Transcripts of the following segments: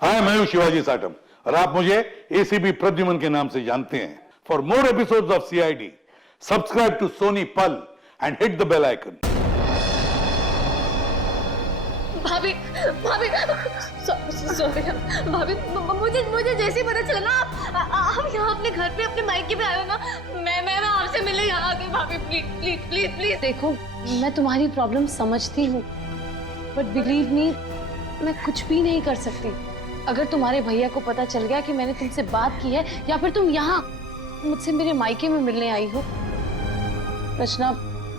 हाय, मैं हूं शिवाजी साटम और आप मुझे एसीपी प्रद्युमन के नाम से जानते हैं। For more episodes of CID, subscribe to Sony Pal and hit the bell icon. भाभी भाभी सॉरी भाभी, मुझे जैसे ही पता चला ना आप यहाँ अपने घर पे अपने मायके पे आए हो ना, मैं आपसे मिले यहाँ आके। भाभी प्लीज प्लीज प्लीज प्लीज। देखो, मैं तुम्हारी प्रॉब्लम समझती हूँ, बट बिलीव मी, मैं कुछ भी नहीं कर सकती। अगर तुम्हारे भैया को पता चल गया कि मैंने तुमसे बात की है या फिर तुम यहाँ मुझसे मेरे मायके में मिलने आई हो, रचना,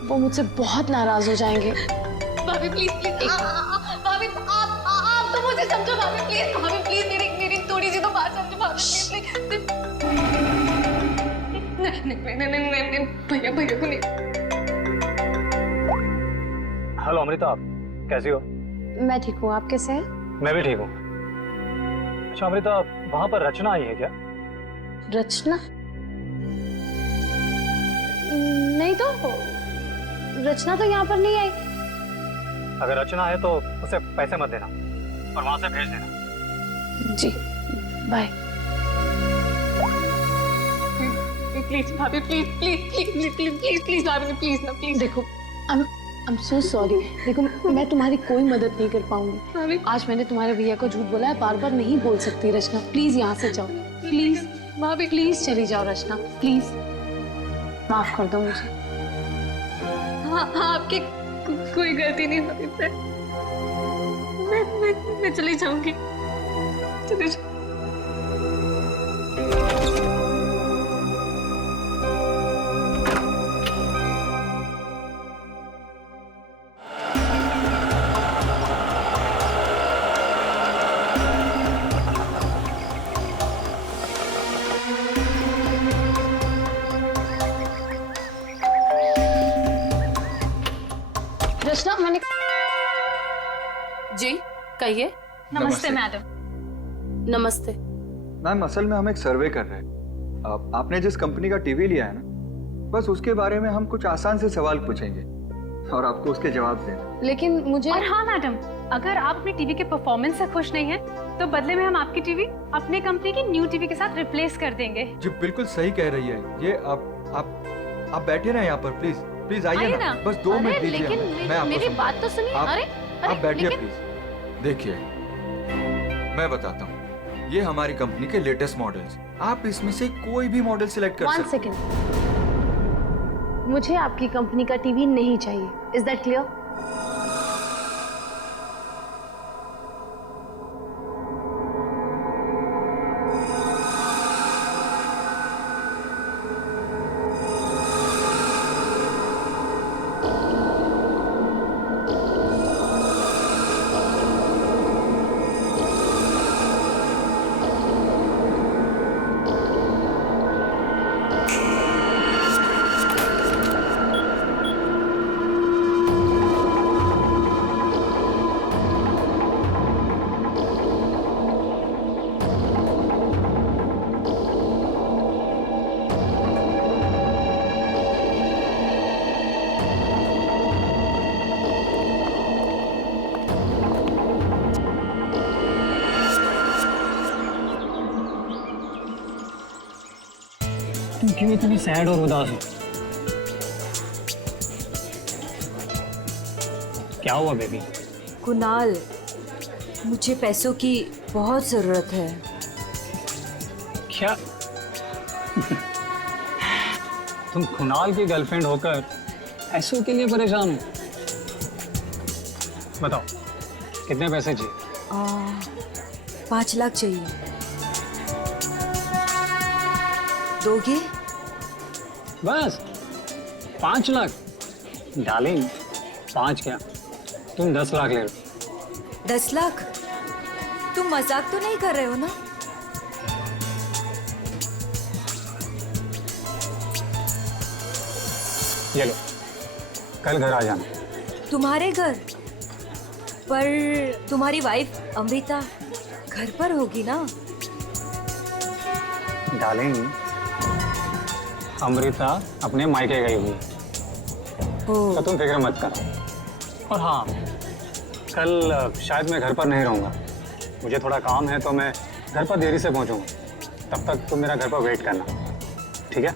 वो मुझसे बहुत नाराज हो जाएंगे। भाभी प्लीज प्लीज, भाभी आप तो मुझे समझो। भाभी प्लीज मेरी थोड़ी सी तो बात समझो। भाभी प्लीज नहीं, भैया को नहीं। हेलो अमृता, आप कैसी हो? मैं ठीक हूँ, आप कैसे हैं? मैं भी ठीक हूँ। अच्छा अमृता, वहां पर रचना आई है क्या? रचना? नहीं तो, रचना तो यहाँ पर नहीं आई। अगर रचना है तो उसे पैसे मत देना और वहां से भेज देना। जी, बाय। प्लीज भाभी प्लीज भाभी प्लीज ना प्लीज। देखो, I'm so sorry। देखो, मैं तुम्हारी कोई मदद नहीं कर पाऊंगी। आज मैंने तुम्हारे भैया को झूठ बोला है, बार बार नहीं बोल सकती। रचना प्लीज यहाँ से जाओ, प्लीज भाभी, प्लीज चली जाओ रचना, प्लीज माफ कर दो मुझे। हाँ आपकी कोई गलती नहीं भाभी। मैं चली जाऊंगी, चली जाऊंगी। रचना, मैंने जी कहिए। नमस्ते मैडम। नमस्ते। मैम, असल में हम एक सर्वे कर रहे हैं। आपने जिस कंपनी का टीवी लिया है ना, बस उसके बारे में हम कुछ आसान से सवाल पूछेंगे और आपको उसके जवाब देना। लेकिन मुझे और हाँ मैडम, अगर आप अपनी टीवी के परफॉर्मेंस से खुश नहीं हैं, तो बदले में हम आपकी टीवी अपने कंपनी की न्यू टीवी के साथ रिप्लेस कर देंगे। जी बिल्कुल सही कह रही है ये। आप बैठे ना यहाँ पर, प्लीज प्लीज आइए ना, बस 2 मिनट दीजिए हमें। मैं आपको मेरी बात तो सुनिए। अरे आप बैठिए प्लीज। देखिए, मैं बताता हूँ, ये हमारी कंपनी के लेटेस्ट मॉडल्स। आप इसमें से कोई भी मॉडल सिलेक्ट कर सकते हैं। 1 सेकेंड, मुझे आपकी कंपनी का टीवी नहीं चाहिए। Is that clear? तुम क्यों इतनी सैड और उदास हो? क्या हुआ बेबी? कुणाल, मुझे पैसों की बहुत जरूरत है। क्या? तुम कुणाल की गर्लफ्रेंड होकर पैसों के लिए परेशान हो? बताओ, कितने पैसे चाहिए? 5 लाख चाहिए। दोगे? बस 5 लाख? डार्लिंग, 5 क्या, तुम 10 लाख ले लो। 10 लाख? तुम मजाक तो नहीं कर रहे हो ना? ये लो, कल घर आ जाना। तुम्हारे घर? पर तुम्हारी वाइफ अमृता घर पर होगी ना? डार्लिंग, अमृता अपने मायके गई हुई, तो तुम फिक्र मत कर। और हाँ, कल शायद मैं घर पर नहीं रहूँगा, मुझे थोड़ा काम है तो मैं घर पर देरी से पहुंचूंगा। तब तक तुम मेरा घर पर वेट करना, ठीक है?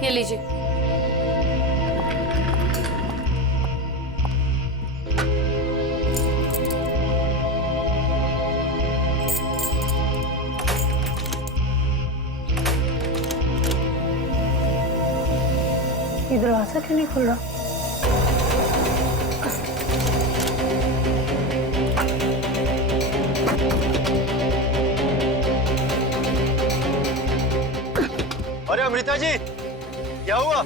ये लीजिए। ये दरवाजा क्यों नहीं खुल रहा? अरे अमृता जी, क्या हुआ?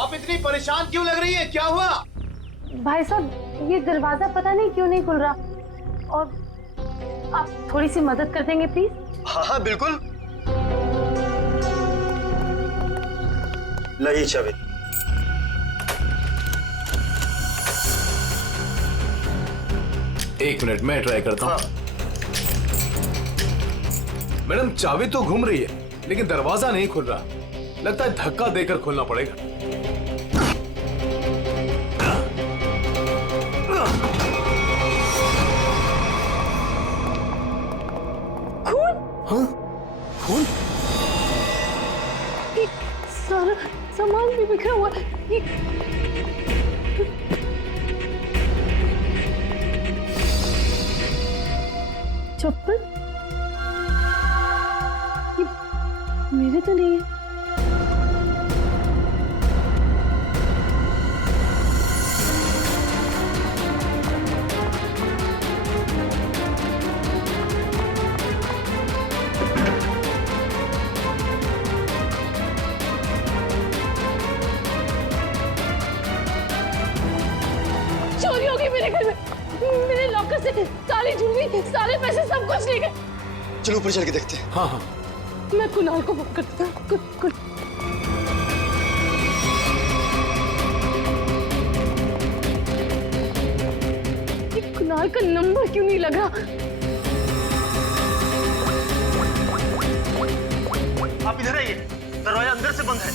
आप इतनी परेशान क्यों लग रही है? क्या हुआ? भाई साहब, ये दरवाजा पता नहीं क्यों नहीं खुल रहा, और आप थोड़ी सी मदद कर देंगे प्लीज? हाँ हाँ बिल्कुल। लाइए चाबी। एक मिनट मैं ट्राई करता हूँ। हाँ। मैडम चाबी तो घूम रही है लेकिन दरवाजा नहीं खुल रहा। लगता है धक्का देकर खोलना पड़ेगा। खून? हाँ? खून? ये सारा सामान भी बिखरा हुआ है। ये चप्पल? ये मेरे तो नहीं है। चोरी हो गई मेरे घर में। मेरे लॉकर से सारी ज्वेलरी, सारे पैसे, सब कुछ ले गए। चलो ऊपर चल के देखते हैं। हाँ हाँ। मैं कुणाल को फोन करता हूँ। ये कुणाल का नंबर क्यों नहीं लगा? आप इधर आइए, दरवाजा अंदर से बंद है।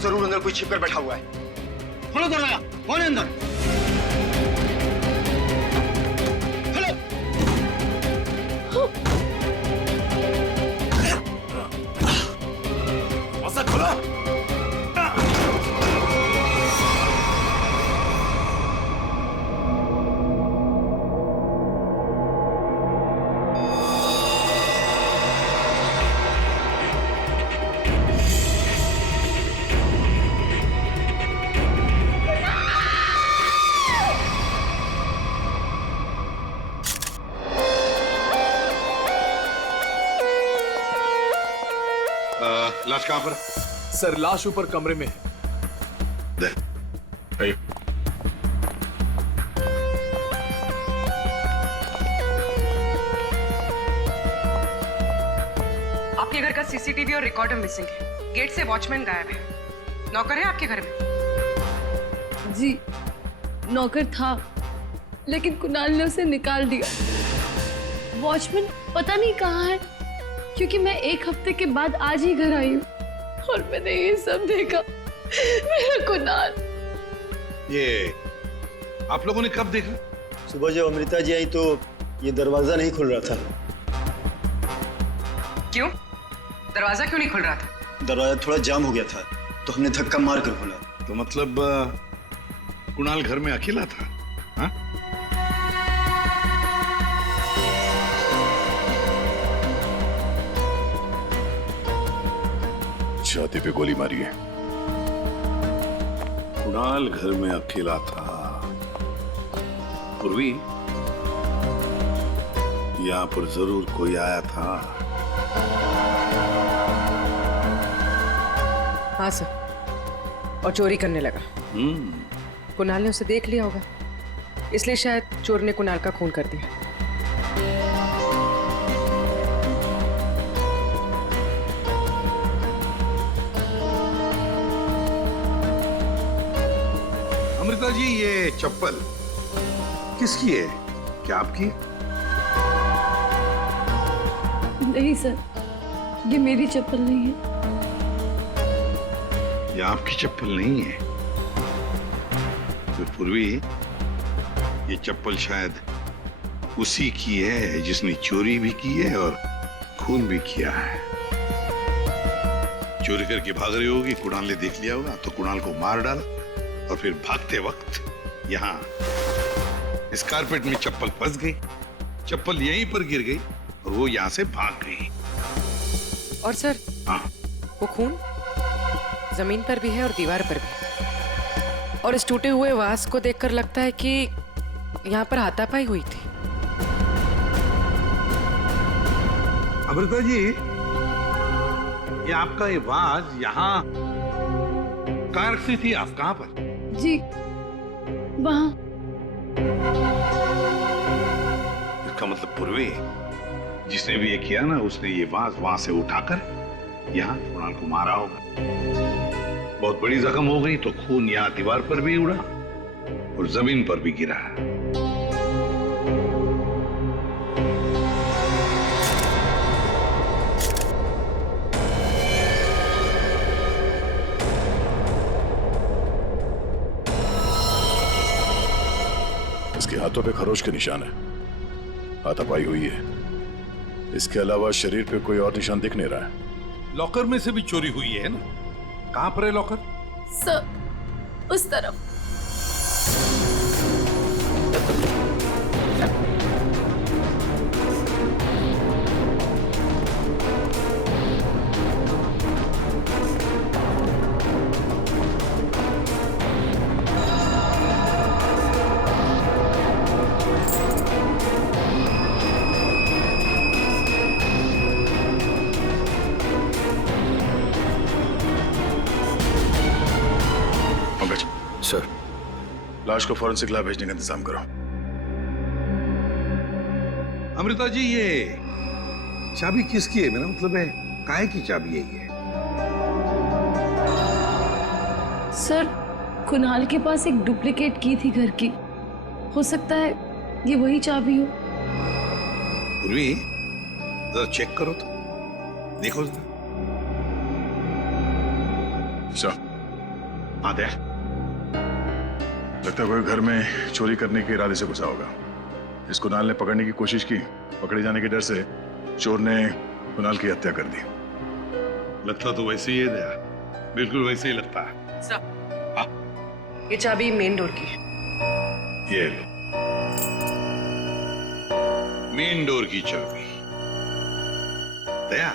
जरूर अंदर कोई छिपकर बैठा हुआ है। खोलो दरवाजा, कौन है अंदर? दरवाजा खोलो। लाश कहाँ पर? सर लाश ऊपर कमरे में है। दे। आइए। आपके घर का सीसीटीवी और रिकॉर्डर मिसिंग है। गेट से वॉचमैन गायब है। नौकर है आपके घर में? जी, नौकर था, लेकिन कुणाल ने उसे निकाल दिया। वॉचमैन पता नहीं कहाँ है, क्योंकि मैं एक हफ्ते के बाद आज ही घर आई हूँ और मैंने ये सब देखा। मेरा कुणाल। ये आप लोगों ने कब देखा? सुबह जब अमृता जी आई तो ये दरवाजा नहीं खुल रहा था। क्यों? दरवाजा क्यों नहीं खुल रहा था? दरवाजा थोड़ा जाम हो गया था तो हमने धक्का मार कर खोला। तो मतलब कुणाल घर में अकेला था? हाँ? छाती पे गोली मारी है। कुणाल घर में अकेला था। पूर्वी, यहाँ पर जरूर कोई आया था। हाँ सर, और चोरी करने लगा। कुणाल ने उसे देख लिया होगा, इसलिए शायद चोर ने कुणाल का खून कर दिया। अमृता जी, ये चप्पल किसकी है? क्या आपकी? नहीं सर, ये मेरी चप्पल नहीं है। ये आपकी चप्पल नहीं है तो पूर्वी, ये चप्पल शायद उसी की है जिसने चोरी भी की है और खून भी किया है। चोरी करके भाग रही होगी, कुणाल ने देख लिया होगा तो कुणाल को मार डाला और फिर भागते वक्त यहाँ इस कारपेट में चप्पल फंस गई, चप्पल यहीं पर गिर गई और वो यहाँ से भाग गई। और सर, हाँ, वो खून जमीन पर भी है और दीवार पर भी, और इस टूटे हुए वास को देखकर लगता है कि यहाँ पर हाथापाई हुई थी। अमृता जी, ये आपका ये वाज यहाँ कहाँ रखती थी आप? कहाँ पर? जी, वहाँ। इसका मतलब पूर्वी, जिसने भी ये किया ना, उसने ये वाज वहां से उठाकर यहाँ कुणाल को मारा होगा। बहुत बड़ी जख्म हो गई तो खून यहाँ दीवार पर भी उड़ा और जमीन पर भी गिरा। इसके हाथों पे खरोच के निशान है, हाथापाई हुई है। इसके अलावा शरीर पे कोई और निशान दिख नहीं रहा है। लॉकर में से भी चोरी हुई है ना? कहां पर है लॉकर? सर, उस तरफ। सर, लाश को फॉरेंसिक लैब भेजने का इंतजाम करो। अमृता जी, ये चाबी किसकी है? मेरा मतलब है काहे की चाबी है ये? सर, कुणाल के पास एक डुप्लीकेट की थी घर की, हो सकता है ये वही चाबी हो। पूर्वी, जरा चेक करो तो, देखो जरा। सर, हाँ, देख। लगता है कोई घर में चोरी करने के इरादे से घुसा होगा। इस कुणाल ने पकड़ने की कोशिश की, पकड़े जाने के डर से चोर ने कुणाल की हत्या कर दी। लगता तो वैसे ही है दया, बिल्कुल वैसे ही लगता है। सर, ये चाबी मेन डोर की। ये लो, मेन डोर की चाबी। दया,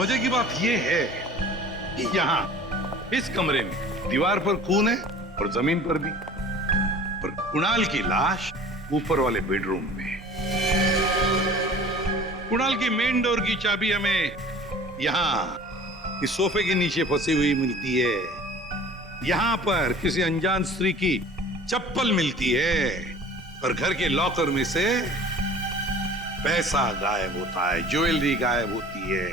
मजे की बात ये है कि यहाँ इस कमरे में दीवार पर खून है और जमीन पर भी, और कुणाल की लाश ऊपर वाले बेडरूम में। कुणाल की मेन डोर की चाबी हमें यहाँ इस सोफे के नीचे फंसी हुई मिलती है। यहाँ पर किसी अनजान स्त्री की चप्पल मिलती है और घर के लॉकर में से पैसा गायब होता है, ज्वेलरी गायब होती है।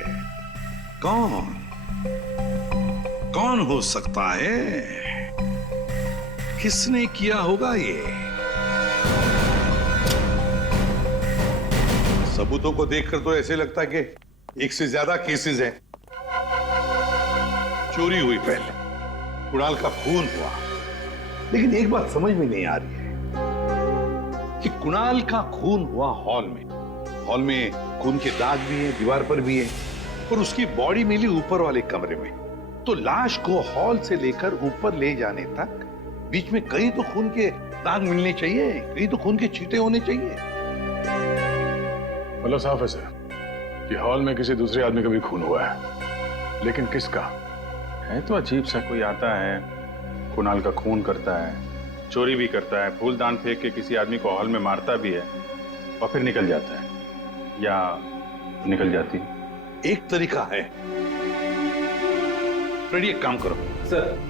कौन हो सकता है? किसने किया होगा ये? सबूतों को देखकर तो ऐसे लगता है कि एक से ज्यादा केसेस हैं। चोरी हुई पहले, कुणाल का खून हुआ, लेकिन एक बात समझ में नहीं आ रही है कि कुणाल का खून हुआ हॉल में। हॉल में खून के दाग भी हैं, दीवार पर भी है, और उसकी बॉडी मिली ऊपर वाले कमरे में। तो लाश को हॉल से लेकर ऊपर ले जाने तक बीच में कहीं तो खून के दाग मिलने चाहिए, कहीं तो खून के छींटे होने चाहिए। मतलब साफ है सर कि हॉल में किसी दूसरे आदमी का भी खून हुआ है, लेकिन किसका है? तो अजीब सा कोई आता है, कुणाल का खून करता है, चोरी भी करता है, फूलदान फेंक के किसी आदमी को हॉल में मारता भी है और फिर निकल जाता है या निकल जाती। एक तरीका है, फ्रेडी, एक काम करो सर।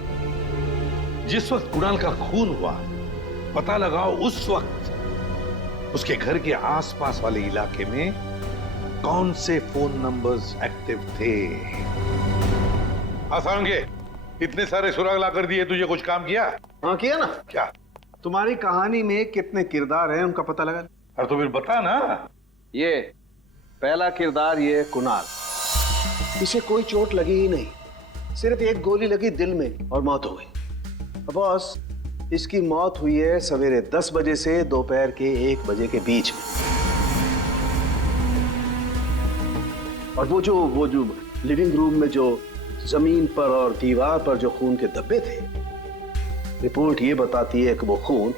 जिस वक्त कुणाल का खून हुआ, पता लगाओ उस वक्त उसके घर के आसपास वाले इलाके में कौन से फोन नंबर्स एक्टिव थे। हाँ सारंगे, इतने सारे सुराग ला कर दिए, तुझे कुछ काम किया? हाँ किया ना। क्या? तुम्हारी कहानी में कितने किरदार हैं उनका पता लगा। अरे तो फिर बता ना। ये पहला किरदार, ये कुणाल। इसे कोई चोट लगी ही नहीं, सिर्फ एक गोली लगी दिल में और मौत हो गई। बॉस, इसकी मौत हुई है सवेरे 10 बजे से दोपहर के 1 बजे के बीच में। और वो जो लिविंग रूम में जो जमीन पर और दीवार पर जो खून के धब्बे थे, रिपोर्ट ये बताती है कि वो खून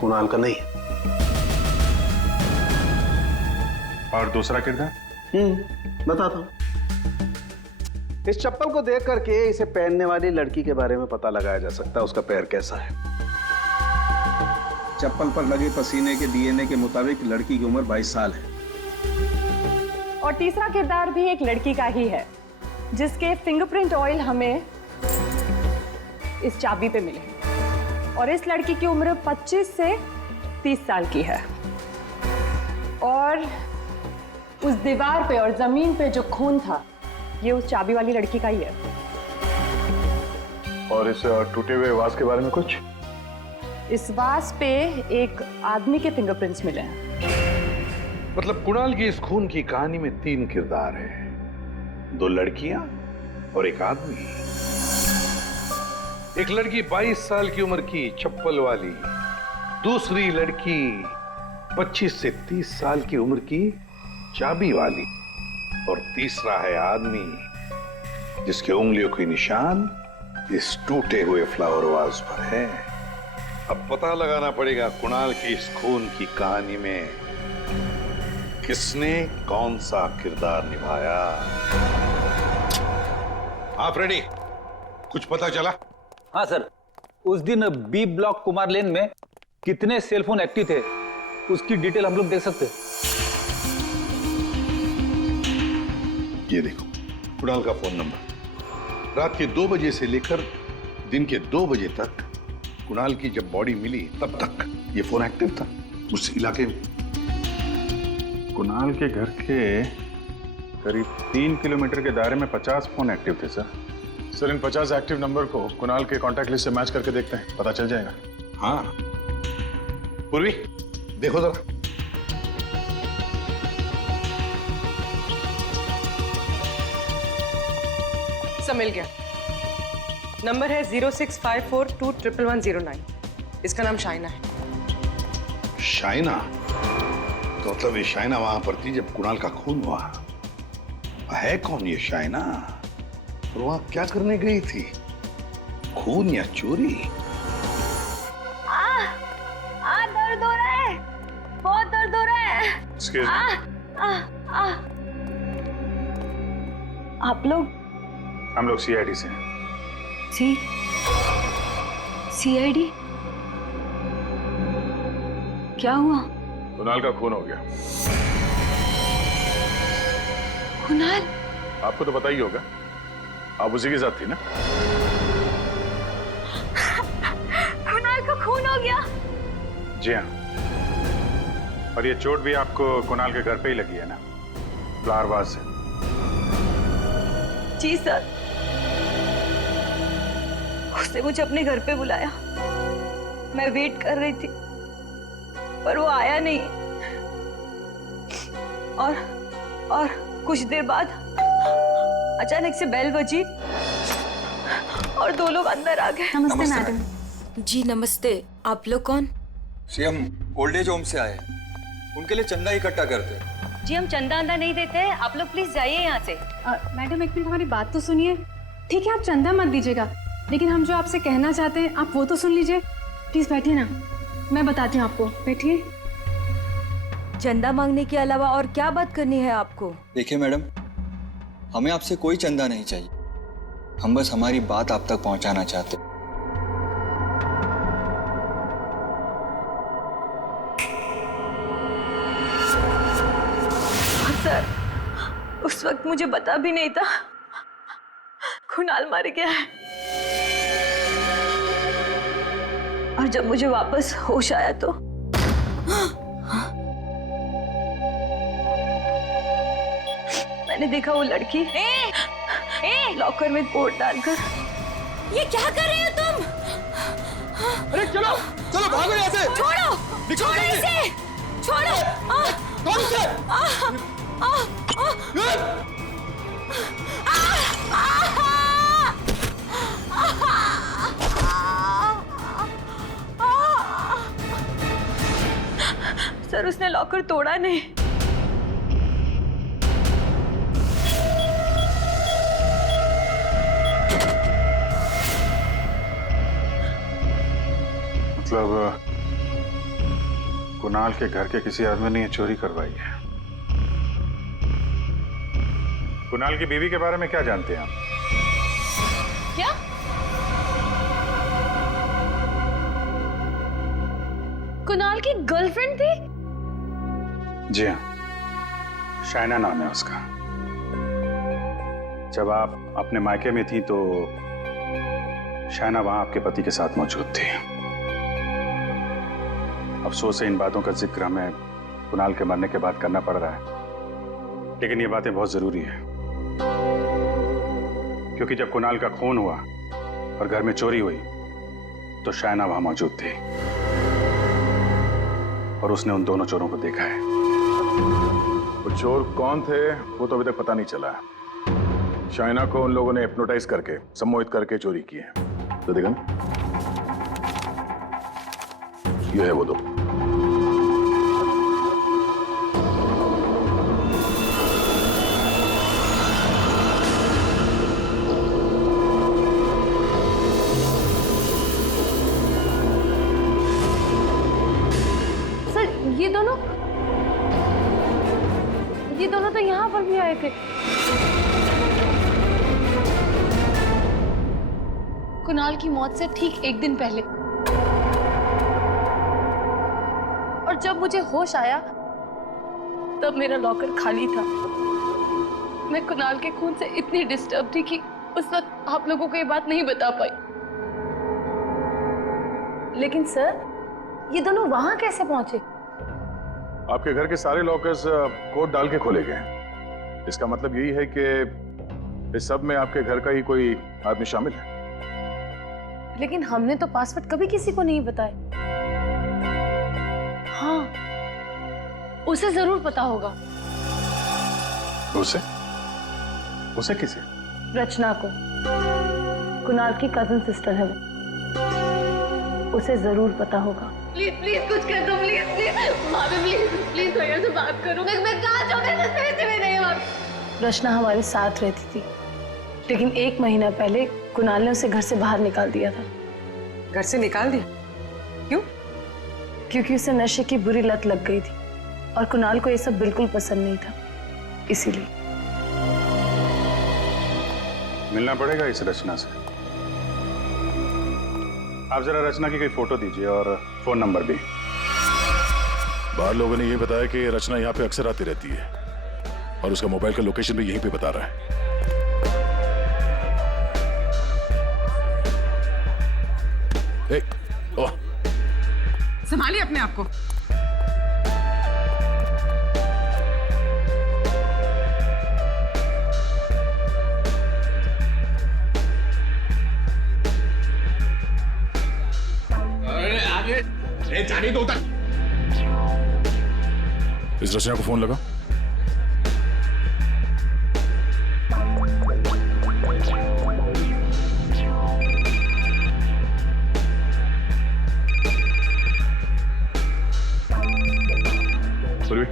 कुणाल का नहीं है। और दूसरा किरदार? बताता हूं। इस चप्पल को देख करके इसे पहनने वाली लड़की के बारे में पता लगाया जा सकता है, उसका पैर कैसा है। चप्पल पर लगे पसीने के डीएनए के मुताबिक लड़की की उम्र 22 साल है। और तीसरा किरदार भी एक लड़की का ही है, जिसके फिंगरप्रिंट ऑयल हमें इस चाबी पे मिले। और इस लड़की की उम्र 25 से 30 साल की है। और उस दीवार पे और जमीन पे जो खून था, ये उस चाबी वाली लड़की का ही है। और इस टूटे हुए वास के बारे में कुछ? इस वास पे एक आदमी के फिंगरप्रिंट्स मिले हैं। मतलब कुणाल की इस खून की कहानी में 3 किरदार हैं, 2 लड़कियां और एक आदमी। एक लड़की 22 साल की उम्र की चप्पल वाली, दूसरी लड़की 25 से 30 साल की उम्र की चाबी वाली, और तीसरा है आदमी जिसके उंगलियों के निशान इस टूटे हुए फ्लावर वाज पर है। अब पता लगाना पड़ेगा कुणाल की इस खून की कहानी में किसने कौन सा किरदार निभाया। आप रेडी? कुछ पता चला? हाँ सर, उस दिन बी ब्लॉक कुमार लेन में कितने सेलफोन एक्टिव थे, उसकी डिटेल हम लोग देख सकते हैं। ये देखो कुणाल का फोन नंबर। रात के 2 बजे से लेकर दिन के 2 बजे तक कुणाल की जब बॉडी मिली तब तक ये फोन एक्टिव था उस इलाके में। कुणाल के घर के करीब 3 किलोमीटर के दायरे में 50 फोन एक्टिव थे सर। सर, इन 50 एक्टिव नंबर को कुणाल के कॉन्टैक्ट लिस्ट से मैच करके देखते हैं, पता चल जाएगा। हाँ पूर्वी देखो जरा। सब मिल गया। नंबर है 0654211109। इसका नाम शाइना है। शाइना? तो मतलब ये शाइना वहां पर थी जब कुणाल का खून हुआ। है कौन ये शाइना और वहां क्या करने गई थी? खून या चोरी? दर्द हो रहा है, बहुत दर्द हो रहा है। Excuse me. आप लोग? हम लोग सीआईडी से हैं। सीआईडी? क्या हुआ? कुणाल का खून हो गया। कुणाल? आपको तो पता ही होगा, आप उसी के साथ थी ना? कुणाल का खून हो गया? जी हाँ। और ये चोट भी आपको कुणाल के घर पे ही लगी है ना, फ्लावर वाज से? जी सर, उसने मुझे अपने घर पे बुलाया। मैं वेट कर रही थी पर वो आया नहीं। और कुछ देर बाद अचानक से बेल बजी और 2 लोग अंदर आ गए। नमस्ते मैडम। जी नमस्ते। आप लोग कौन? जी हम ओल्ड एज होम से आए, उनके लिए चंदा इकट्ठा करते हैं। जी हम चंदा अंदा नहीं देते हैं, आप लोग प्लीज जाइए यहाँ से। मैडम एक मिनट, हमारी बात तो सुनिए। ठीक है, आप चंदा मत दीजिएगा, लेकिन हम जो आपसे कहना चाहते हैं आप वो तो सुन लीजिए। प्लीज बैठिए ना, मैं बताती हूँ आपको। बैठिए। चंदा मांगने के अलावा और क्या बात करनी है आपको? देखिए मैडम, हमें आपसे कोई चंदा नहीं चाहिए, हम बस हमारी बात आप तक पहुंचाना चाहते। सर, उस वक्त मुझे पता भी नहीं था कुणाल मर गया है। और जब मुझे वापस होश आया तो मैंने देखा वो लड़की लॉकर में कोट डालकर ये क्या कर रहे हो तुम? अरे चलो चलो भागो यहाँ से। छोड़ो, छोड़ो इसे, छोड़ो। कौन से? सर उसने लॉकर तोड़ा नहीं। मतलब कुणाल के घर के किसी आदमी ने ये चोरी करवाई है। कुणाल की बीवी के बारे में क्या जानते हैं आप? क्या? कुणाल की गर्लफ्रेंड थी? जी हाँ, शाइना नाम है उसका। जब आप अपने मायके में थी तो शाइना वहां आपके पति के साथ मौजूद थी। अफसोस है इन बातों का जिक्र हमें कुणाल के मरने के बाद करना पड़ रहा है, लेकिन ये बातें बहुत जरूरी है क्योंकि जब कुणाल का खून हुआ और घर में चोरी हुई तो शाइना वहां मौजूद थी और उसने उन दोनों चोरों को देखा है। वो चोर कौन थे वो तो अभी तक पता नहीं चला है। शाइना को उन लोगों ने हिप्नोटाइज करके, सम्मोहित करके चोरी की है। तो देखा ना, ये है वो दो। ये दोनों तो यहाँ पर भी आए थे। कुणाल की मौत से ठीक एक दिन पहले। और जब मुझे होश आया तब मेरा लॉकर खाली था। मैं कुणाल के खून से इतनी डिस्टर्ब थी कि उस वक्त आप लोगों को ये बात नहीं बता पाई। लेकिन सर, ये दोनों वहां कैसे पहुंचे? आपके घर के सारे लॉकर्स कोड डाल के खोले गए हैं। इसका मतलब यही है कि इस सब में आपके घर का ही कोई आदमी शामिल है। लेकिन हमने तो पासवर्ड कभी किसी को नहीं बताया। हाँ, उसे जरूर पता होगा। उसे? उसे किसे? रचना को। कुणाल की कजन सिस्टर है वो। उसे जरूर पता होगा। प्लीज प्लीज कुछ कर दो, प्लीज प्लीज भाभी, प्लीज प्लीज भैया से बात करो। मैं कहाँ जाऊँ? मेरे पैसे भी नहीं है। रचना हमारे साथ रहती थी, लेकिन 1 महीना पहले कुणाल ने उसे घर से बाहर निकाल दिया था। घर से निकाल दिया? क्यों? क्योंकि उसे नशे की बुरी लत लग गई थी और कुणाल को ये सब बिल्कुल पसंद नहीं था, इसीलिए। मिलना पड़ेगा इस रचना से। आप जरा रचना की कोई फोटो दीजिए और फोन नंबर भी। बाहर लोगों ने ये बताया कि रचना यहाँ पे अक्सर आती रहती है और उसका मोबाइल का लोकेशन भी यहीं पे बता रहा है। संभालिए अपने आप को। जाने दो तक। इस रचना को फोन लगा। सुरभि,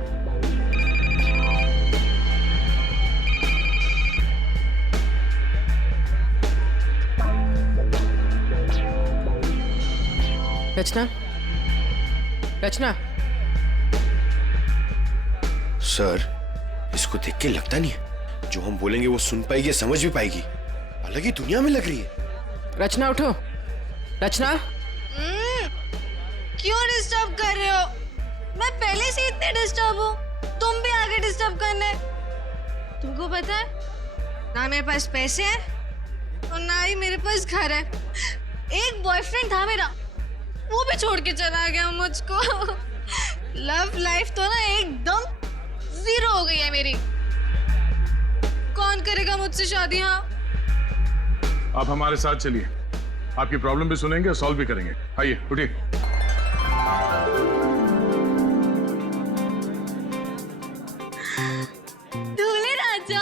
रचना, रचना। सर, इसको देख के लगता नहीं है जो हम बोलेंगे वो सुन पाएगी, समझ भी पाएगी। अलग ही दुनिया में लग रही है। रचना उठो। रचना, क्यों डिस्टर्ब कर रहे हो? मैं पहले से इतने डिस्टर्ब हूँ, तुम भी आगे डिस्टर्ब करने। तुमको पता है ना, मेरे पास पैसे हैं और ना ही मेरे पास घर है। एक बॉयफ्रेंड था मेरा, वो भी छोड़ के चला गया मुझको। लव लाइफ तो ना एकदम 0 हो गई है मेरी। कौन करेगा मुझसे शादी? हाँ, आप हमारे साथ चलिए, आपकी प्रॉब्लम भी सुनेंगे और सॉल्व भी करेंगे। आइए उठिए। दूल्हे राजा,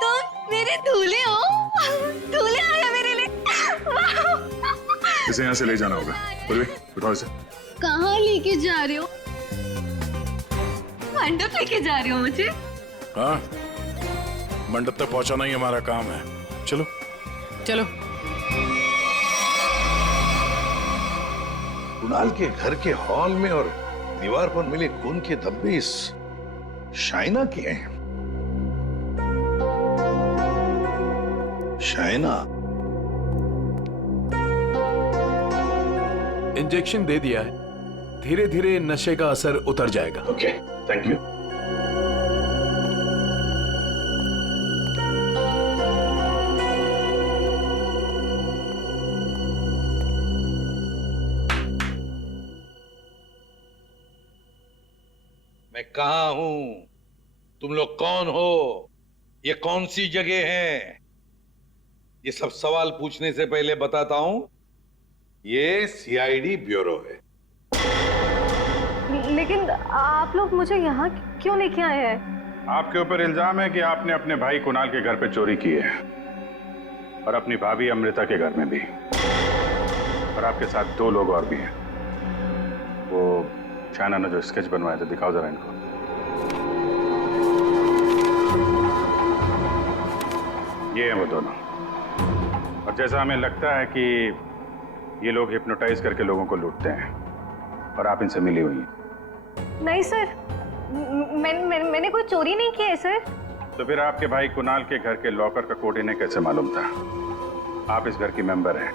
तुम मेरे दूल्हे हो। दूल्हे आया मेरे लिए। इसे यहाँ से ले जाना होगा। पूर्वी, उठाओ इसे। कहाँ लेके जा रहे हो? मंडप लेके जा रहे हो मुझे? हाँ, मंडप तक पहुंचाना ही हमारा काम है। चलो चलो। कुणाल के घर के हॉल में और दीवार पर मिले खून के धब्बे इस शाइना के हैं। शाइना, इंजेक्शन दे दिया है, धीरे धीरे नशे का असर उतर जाएगा। Okay, thank you. मैं कहाँ हूं? तुम लोग कौन हो? ये कौन सी जगह है? ये सब सवाल पूछने से पहले बताता हूं, ये सीआईडी ब्यूरो है। लेकिन आप लोग मुझे यहाँ क्यों लेके आए हैं? आपके ऊपर इल्जाम है कि आपने अपने भाई कुणाल के घर पे चोरी की है और अपनी भाभी अमृता के घर में भी, और आपके साथ 2 लोग और भी हैं। वो शाइना ने जो स्केच बनवाया था, दिखाओ जरा इनको। ये हैं वो दोनों। और जैसा हमें लगता है कि ये लोग हिप्नोटाइज करके लोगों को लूटते हैं और आप इनसे मिली हुई हैं। नहीं सर, मैंने कोई चोरी नहीं की है सर। तो फिर आपके भाई कुणाल के घर के लॉकर का कोड इन्हें कैसे मालूम था? आप इस घर की मेंबर हैं।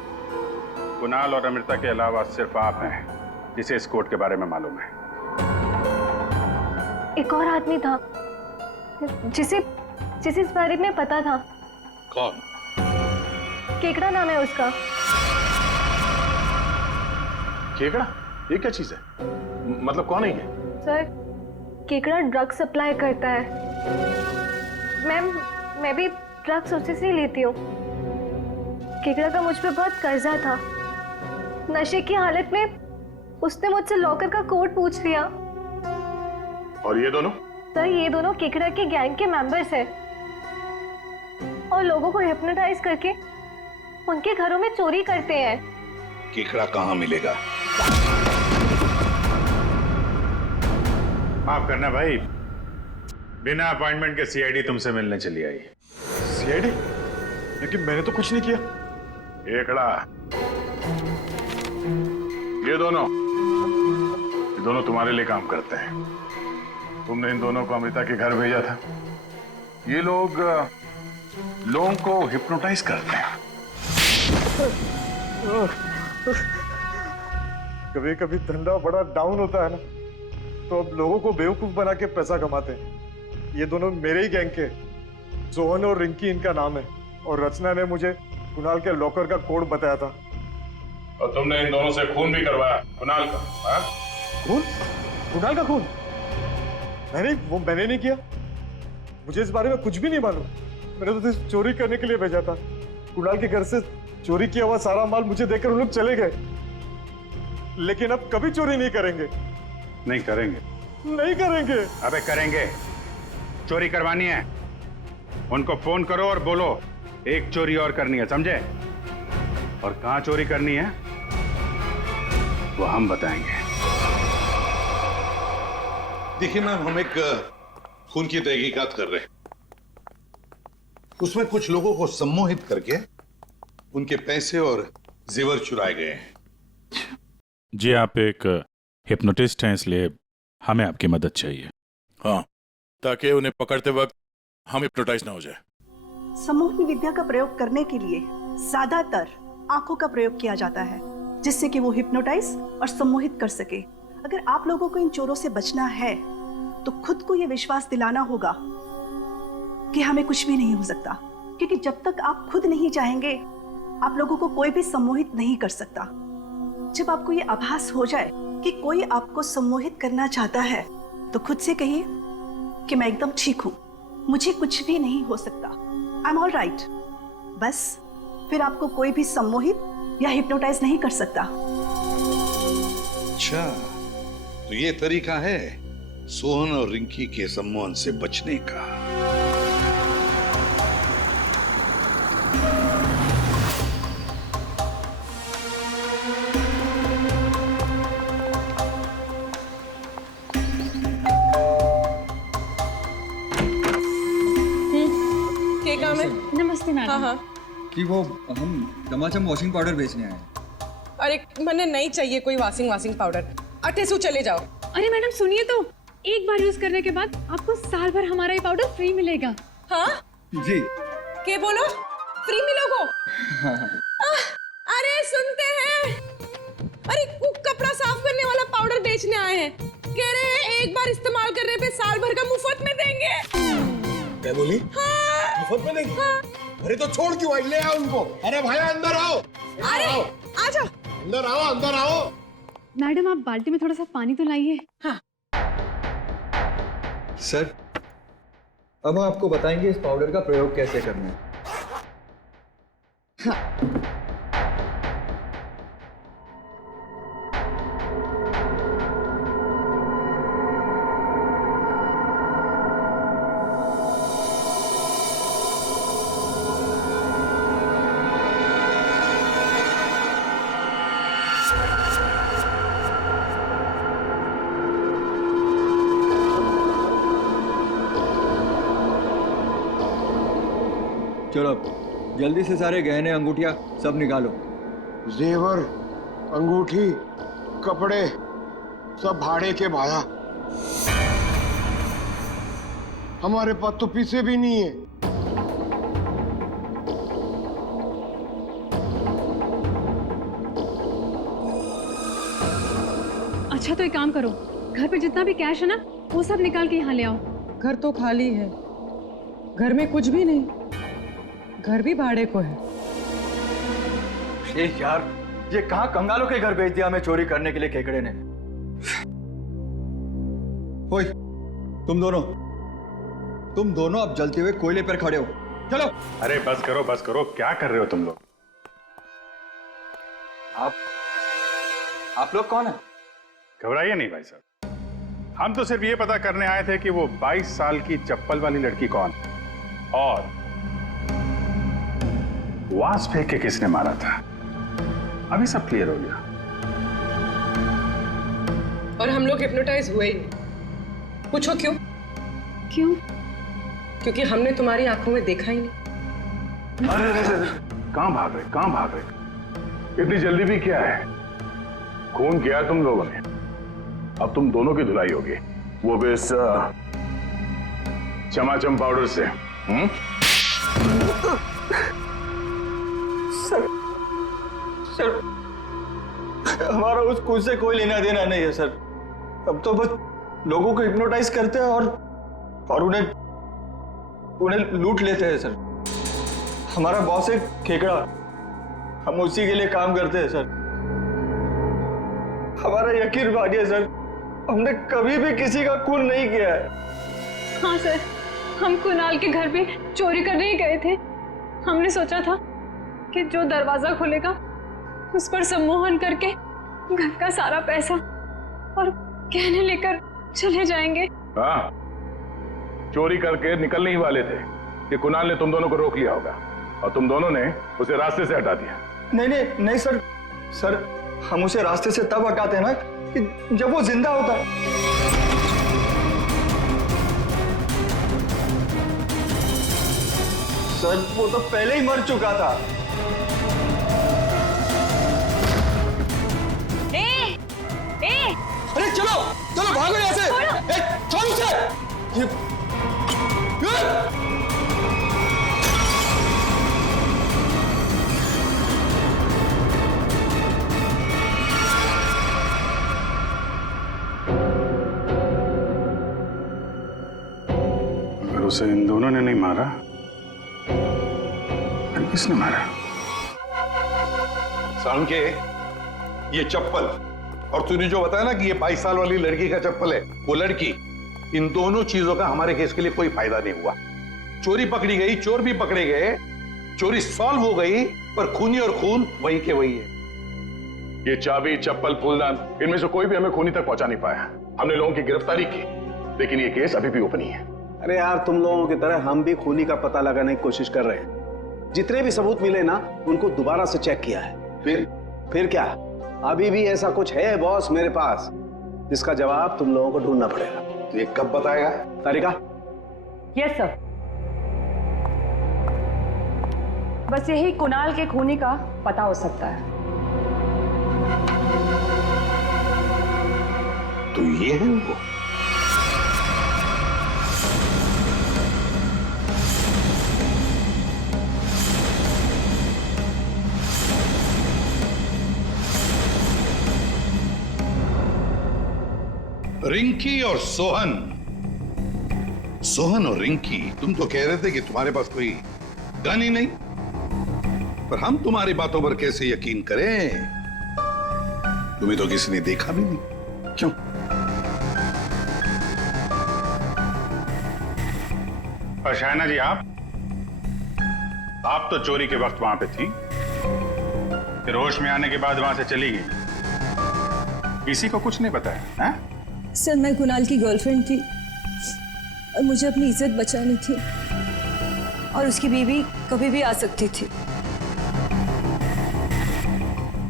कुणाल और अमृता के अलावा सिर्फ आप हैं जिसे इस कोड के बारे में मालूम है। एक और आदमी था जिसे इस बारे में पता था। कौन? केकड़ा नाम है उसका। केकड़ा? ये क्या चीज है? मतलब कौन है ये? सर, केकड़ा ड्रग सप्लाई करता है। मैं भी ड्रग्स उसी से ही लेती हूँ। केकड़ा का मुझ पे बहुत कर्जा था। नशे की हालत में उसने मुझसे लॉकर का कोड पूछ लिया। और ये दोनों? सर, ये दोनों केकड़ा के गैंग के मेंबर्स हैं और लोगों को हिप्नोटाइज करके उनके घरों में चोरी करते हैं। केकड़ा कहाँ मिलेगा? माफ करना भाई, बिना अपॉइंटमेंट के सीआईडी तुमसे मिलने चली आई। सीआईडी? लेकिन मैंने तो कुछ नहीं किया। केकड़ा, ये दोनों तुम्हारे लिए काम करते हैं। तुमने इन दोनों को अमृता के घर भेजा था। ये लोग लोगों को हिप्नोटाइज करते हैं। कभी कभी धंधा बड़ा डाउन होता है ना, तो अब लोगों को बेवकूफ बना के पैसा कमाते हैं। ये दोनों मेरे ही गैंग के, जोहन और रिंकी इनका नाम है, और रचना ने मुझे कुणाल के लॉकर का कोड बताया था। और तुमने इन दोनों से खून भी करवाया कुणाल का? हाँ? खून? कुणाल का खून? मैंने नहीं किया। मुझे इस बारे में कुछ भी नहीं मालूम। मैंने तो सिर्फ चोरी करने के लिए भेजा था। कुणाल के घर से चोरी किया हुआ सारा माल मुझे देकर उन लोग चले गए। लेकिन अब कभी चोरी नहीं करेंगे। नहीं करेंगे? नहीं करेंगे। अबे करेंगे। चोरी करवानी है, उनको फोन करो और बोलो एक चोरी और करनी है, समझे? और कहां चोरी करनी है वो हम बताएंगे। देखिए मैम, हम एक खून की तहकीकात कर रहे हैं। उसमें कुछ लोगों को सम्मोहित करके उनके पैसे और जेवर चुराए गए हैं। जी, आप एक हिप्नोटिस्ट हैं, इसलिए हमें आपकी मदद चाहिए। हाँ, ताकि उन्हें पकड़ते वक्त हम हिप्नोटाइज ना हो जाए। सम्मोहन विद्या का प्रयोग करने के लिए ज्यादातर आंखों का प्रयोग किया जाता है, जिससे कि वो हिप्नोटाइज और सम्मोहित कर सके। अगर आप लोगों को इन चोरों से बचना है तो खुद को ये विश्वास दिलाना होगा कि हमें कुछ भी नहीं हो सकता, क्योंकि जब तक आप खुद नहीं चाहेंगे आप लोगों को कोई भी सम्मोहित नहीं कर सकता। जब आपको ये आभास हो जाए कि कोई आपको सम्मोहित करना चाहता है तो खुद से कहिए कि मैं एकदम ठीक हूं, मुझे कुछ भी नहीं हो सकता, आई एम ऑल राइट। बस फिर आपको कोई भी सम्मोहित या हिप्नोटाइज नहीं कर सकता। अच्छा, तो ये तरीका है सोहन और रिंकी के सम्मोहन से बचने का। क्या काम है? नमस्ते मैडम। हाँ हाँ। कि वो हम चमाचम वॉशिंग पाउडर बेचने आए हैं। अरे मैंने नहीं चाहिए कोई वॉशिंग पाउडर। अटेसू चले जाओ। अरे मैडम सुनिए तो, एक बार यूज करने के बाद आपको साल भर हमारा ये पाउडर फ्री मिलेगा। हाँ जी। क्या बोलो? फ्री मिलोगो? हाँ हाँ। अरे सुनते हैं, अरे कुक कपड़ा साफ करने वाला पाउडर बेचने आए हैं। कह रहे हैं एक बार इस्तेमाल करने पे साल भर का मुफ्त में देंगे। क्या बोली? हाँ। मुफ्त में देंगे? हाँ। अरे तो छोड़ क्यों आई? ले आओ उनको। अरे भाई अंदर आओ। अरे आजा। अंदर आओ, अंदर आओ। मैडम आप बाल्टी में थोड़ा सा पानी तो लाइए। हाँ। सर, अब हम आपको बताएंगे इस पाउडर का प्रयोग कैसे करना है। चलो जल्दी से सारे गहने अंगूठियां सब निकालो। जेवर, अंगूठी, कपड़े सब भाड़े के भाया। हमारे पास तो पैसे भी नहीं है। अच्छा तो एक काम करो, घर पे जितना भी कैश है ना वो सब निकाल के यहाँ ले आओ। घर तो खाली है, घर में कुछ भी नहीं, घर भी भाड़े को है। यार, ये कहाँ कंगालों के घर भेज दिया हमें चोरी करने के लिए केकड़े ने। ओए, तुम दोनों अब जलते हुए कोयले पर खड़े हो। चलो। अरे बस करो, क्या कर रहे हो तुम लोग? आप लोग कौन है? घबराइए नहीं भाई साहब, हम तो सिर्फ ये पता करने आए थे कि वो 22 साल की चप्पल वाली लड़की कौन और वास फेंक के किसने मारा था। अभी सब क्लियर हो गया। और हम लोग हिप्नोटाइज हुए ही नहीं। पूछो क्यों? क्यों? क्योंकि हमने तुम्हारी आंखों में देखा ही नहीं। अरे कहां भाग रहे? इतनी जल्दी भी क्या है? खून किया तुम लोगों ने, अब तुम दोनों की धुलाई होगी, वो भी इस चमाचम पाउडर से। सर, हमारा उस खून से कोई लेना देना नहीं है सर। अब तो बस लोगों को हिप्नोटाइज करते हैं और उन्हें लूट लेते हैं सर। हमारा बॉस है खेकड़ा, हम उसी के लिए काम करते हैं सर। हमारा यकीन मानिए सर, हमने कभी भी किसी का खून नहीं किया है। हाँ सर, हम कुणाल के घर पे चोरी करने ही गए थे। हमने सोचा था कि जो दरवाजा खुलेगा उस पर सम्मोहन करके घर का सारा पैसा और गहने लेकर चले जाएंगे। हाँ, चोरी करके निकलने ही वाले थे कि कुणाल ने तुम दोनों को रोक लिया होगा और तुम दोनों ने उसे रास्ते से हटा दिया। नहीं सर, हम उसे रास्ते से तब हटाते हैं ना कि जब वो जिंदा होता है। सर, वो तो पहले ही मर चुका था। अरे चलो भागो यहाँ से। छोड़ उसे। अगर उसे इन दोनों ने नहीं मारा फिर किसने मारा? साउंड के ये चप्पल और तूने जो बताया ना कि ये 22 साल वाली लड़की का चप्पल है, वो लड़की, इन दोनों चीजों का हमारे केस के लिए कोई फायदा नहीं हुआ। चोरी पकड़ी गई, चोर भी पकड़े गए, चोरी सॉल्व हो गई, पर खूनी और खून वही के वही है। ये चाबी, चप्पल, फूलदान, इनमें से कोई भी हमें खूनी तक पहुंचा नहीं पाया। हमने लोगों की गिरफ्तारी की, लेकिन ये केस अभी भी ओपन ही है। अरे यार, तुम लोगों की तरह हम भी खूनी का पता लगाने की कोशिश कर रहे हैं। जितने भी सबूत मिले ना, उनको दोबारा से चेक किया है। फिर क्या? अभी भी ऐसा कुछ है बॉस मेरे पास, जिसका जवाब तुम लोगों को ढूंढना पड़ेगा। तो ये कब बताएगा? तारिका? Yes sir. बस यही कुणाल के खूनी का पता हो सकता है। तो ये है वो। रिंकी और सोहन। सोहन और रिंकी, तुम तो कह रहे थे कि तुम्हारे पास कोई गन ही नहीं, पर हम तुम्हारी बातों पर कैसे यकीन करें? तुम्हें तो किसी ने देखा भी नहीं। क्यों? और शायना जी, आप तो चोरी के वक्त वहां पे थी, फिर होश में आने के बाद वहां से चली गई, किसी को कुछ नहीं बताया? हैं? सर, मैं कुणाल की गर्लफ्रेंड थी और मुझे अपनी इज्जत बचानी थी, और उसकी बीवी कभी भी आ सकती थी।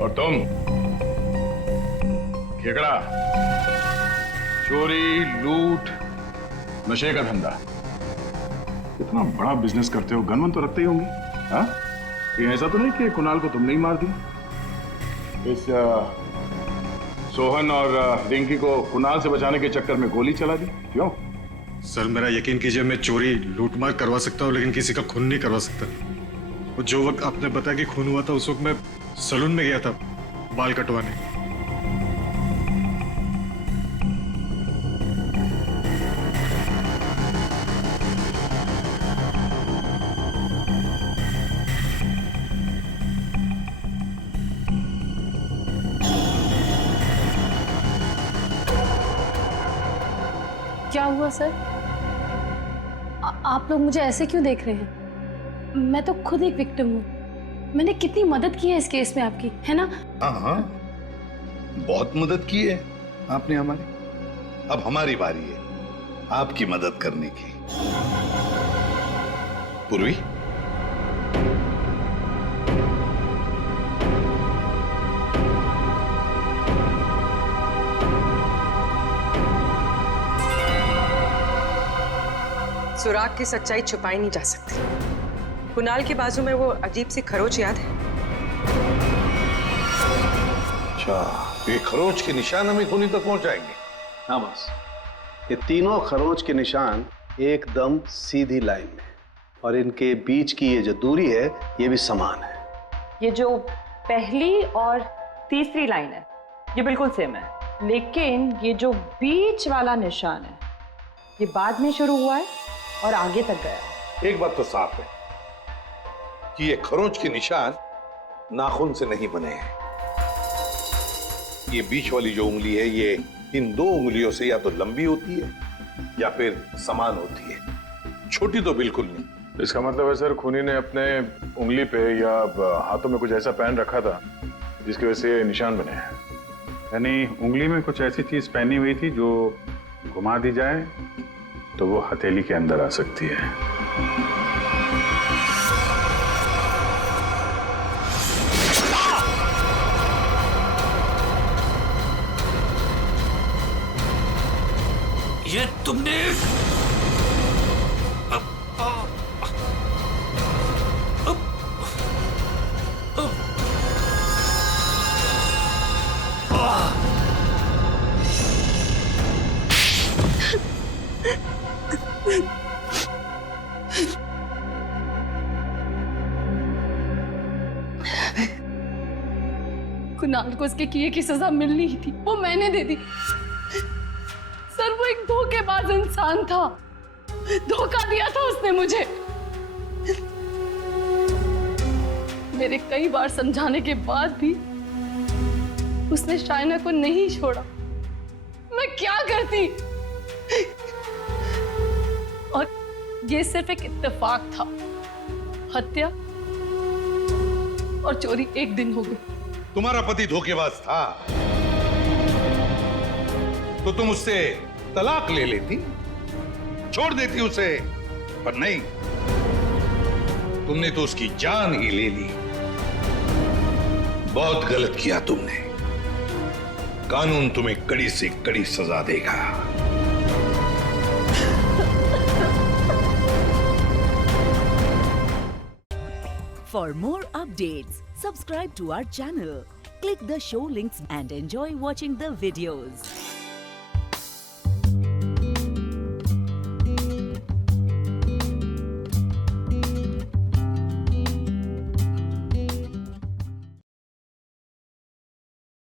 और तुम? खेकड़ा, चोरी, लूट, नशे का धंधा, इतना बड़ा बिजनेस करते हो, गन तो रखते ही होंगे। हाँ? कहीं ऐसा तो नहीं कि कुणाल को तुमने ही मार दिया? इस सोहन और रिंकी को कुणाल से बचाने के चक्कर में गोली चला दी, क्यों? सर, मेरा यकीन कीजिए, मैं चोरी लूटमार करवा सकता हूँ, लेकिन किसी का खून नहीं करवा सकता। और जो वक्त आपने बताया कि खून हुआ था, उस वक्त मैं सैलून में गया था बाल कटवाने। क्या हुआ सर? आप लोग मुझे ऐसे क्यों देख रहे हैं? मैं तो खुद एक विक्टिम हूँ। मैंने कितनी मदद की है इस केस में आपकी, है ना? हाँ, बहुत मदद की है आपने हमारी। अब हमारी बारी है आपकी मदद करने की। पूर्वी, सुराग की सच्चाई छुपाई नहीं जा सकती। कुणाल के बाजू में वो अजीब सी खरोच याद है? अच्छा, ये खरोच के निशान हमें खूनी तक पहुंचाएंगे? हाँ बस, ये तीनों खरोच के निशान एकदम सीधी लाइन में, और इनके बीच की ये जो दूरी है, ये भी समान है। ये जो पहली और तीसरी लाइन है, ये बिल्कुल सेम है, लेकिन ये जो बीच वाला निशान है, ये बाद में शुरू हुआ है और आगे तक गया। एक बात तो साफ है कि ये खरोंच के निशान नाखून से नहीं बने हैं। ये बीच वाली जो उंगली है, ये इन दो उंगलियों से या तो लंबी होती है या फिर समान होती है, छोटी तो बिल्कुल नहीं। इसका मतलब है सर, खूनी ने अपने उंगली पे या हाथों में कुछ ऐसा पहन रखा था जिसकी वजह से निशान बने हैं। यानी उंगली में कुछ ऐसी चीज पहनी हुई थी जो घुमा दी जाए तो वो हथेली के अंदर आ सकती है। ये तुमने कुणाल को उसके किए की सजा मिलनी ही थी, वो मैंने दे दी। सर, वो एक धोखेबाज इंसान था, धोखा दिया था उसने मुझे। मेरे कई बार समझाने के बाद भी उसने शाइना को नहीं छोड़ा। मैं क्या करती? और ये सिर्फ एक इत्तेफाक था, हत्या और चोरी 1 दिन हो गई। तुम्हारा पति धोखेबाज था तो तुम उससे तलाक ले लेती, छोड़ देती उसे, पर नहीं, तुमने तो उसकी जान ही ले ली। बहुत गलत किया तुमने। कानून तुम्हें कड़ी से कड़ी सजा देगा। For more updates, subscribe to our channel, click the show links and enjoy watching the videos.